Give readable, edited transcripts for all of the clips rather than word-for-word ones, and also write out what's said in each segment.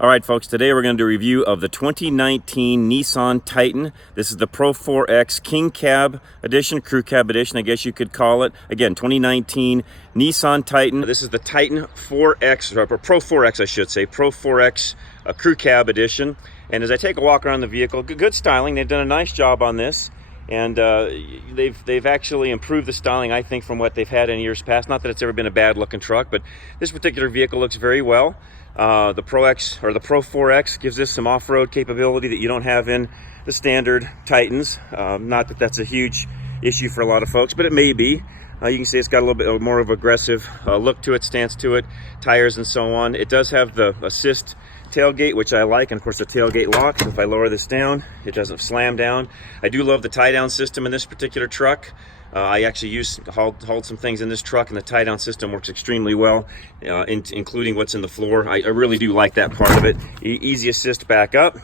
All right, folks, today we're going to do a review of the 2019 Nissan Titan. This is the Pro 4X King Cab Edition, Crew Cab Edition, I guess you could call it. Again, 2019 Nissan Titan. This is the Titan 4X, or Pro 4X, I should say, Pro 4X Crew Cab Edition. And as I take a walk around the vehicle, good styling. They've done a nice job on this. And they've actually improved the styling, I think, from what they've had in years past. Not that it's ever been a bad looking truck, but this particular vehicle looks very well. The Pro 4X gives this some off-road capability that you don't have in the standard Titans. Not that that's a huge issue for a lot of folks, but it may be. You can see it's got a little bit more of aggressive look to it, stance to it, tires and so on. It does have the assist tailgate, which I like, and of course the tailgate locks. If I lower this down, it doesn't slam down. I do love the tie-down system in this particular truck. I actually hauled some things in this truck, and the tie-down system works extremely well, including what's in the floor. I really do like that part of it. Easy assist back up.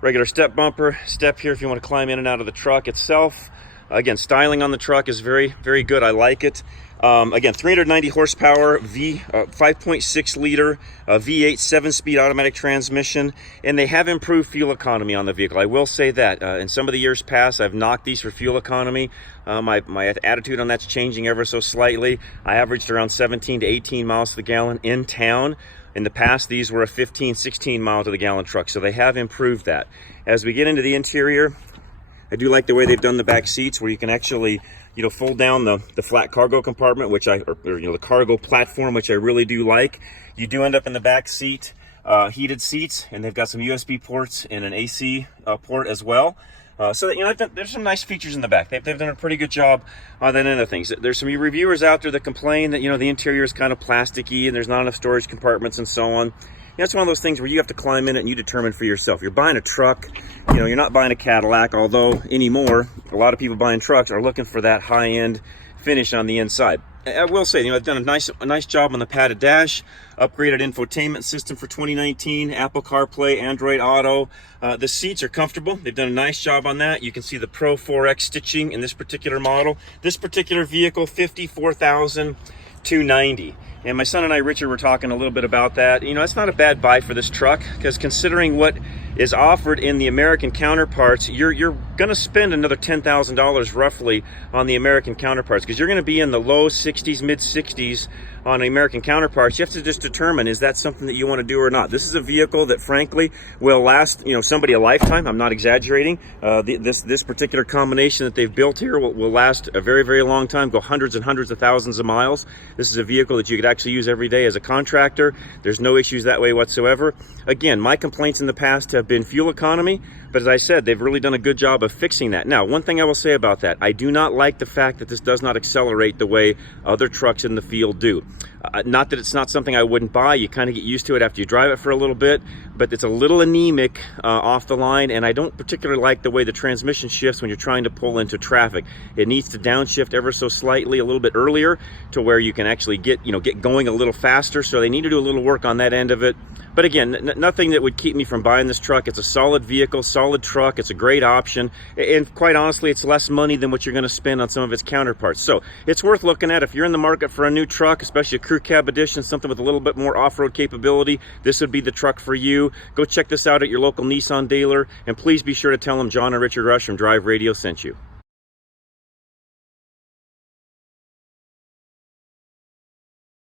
Regular step bumper, step here if you want to climb in and out of the truck itself. Again, styling on the truck is very, very good. I like it. Again, 390 horsepower, 5.6 liter V8 7-speed automatic transmission, and they have improved fuel economy on the vehicle. I will say that. In some of the years past, I've knocked these for fuel economy. My attitude on that's changing ever so slightly. I averaged around 17 to 18 miles to the gallon in town. In the past, these were a 15, 16 mile to the gallon truck, so they have improved that. As we get into the interior, I do like the way they've done the back seats, where you can actually, fold down the flat cargo compartment, which the cargo platform, which I really do like. You do end up in the back seat, heated seats, and they've got some USB ports and an AC port as well. So that, there's some nice features in the back. They've done a pretty good job on that end of things. There's some reviewers out there that complain that the interior is kind of plasticky and there's not enough storage compartments and so on. It's one of those things where you have to climb in it and you determine for yourself. You're buying a truck, you're not buying a Cadillac, although anymore, a lot of people buying trucks are looking for that high-end finish on the inside. I will say, I've done a nice job on the padded dash, upgraded infotainment system for 2019, Apple CarPlay, Android Auto. The seats are comfortable. They've done a nice job on that. You can see the Pro 4X stitching in this particular model. This particular vehicle, $54,290. And my son and I, Richard, were talking a little bit about that. It's not a bad buy for this truck, because considering what is offered in the American counterparts, you're going to spend another $10,000 roughly on the American counterparts, because you're going to be in the low 60s, mid 60s on American counterparts. You have to just determine, is that something that you want to do or not? This is a vehicle that frankly will last somebody a lifetime. I'm not exaggerating. This particular combination that they've built here will last a very, very long time, go hundreds and hundreds of thousands of miles. This is a vehicle that you could actually use every day as a contractor. There's no issues that way whatsoever. Again, my complaints in the past have been fuel economy, but as I said, they've really done a good job of fixing that. Now, one thing I will say about that, I do not like the fact that this does not accelerate the way other trucks in the field do. Not that it's not something I wouldn't buy. You kind of get used to it after you drive it for a little bit, but it's a little anemic off the line, and I don't particularly like the way the transmission shifts when you're trying to pull into traffic. It needs to downshift ever so slightly a little bit earlier to where you can actually get going a little faster, so they need to do a little work on that end of it. But again, nothing that would keep me from buying this truck. It's a solid vehicle, solid truck. It's a great option. And quite honestly, it's less money than what you're going to spend on some of its counterparts. So it's worth looking at. If you're in the market for a new truck, especially a Crew Cab Edition, something with a little bit more off-road capability, this would be the truck for you. Go check this out at your local Nissan dealer. And please be sure to tell them John and Richard Rush from Drive Radio sent you.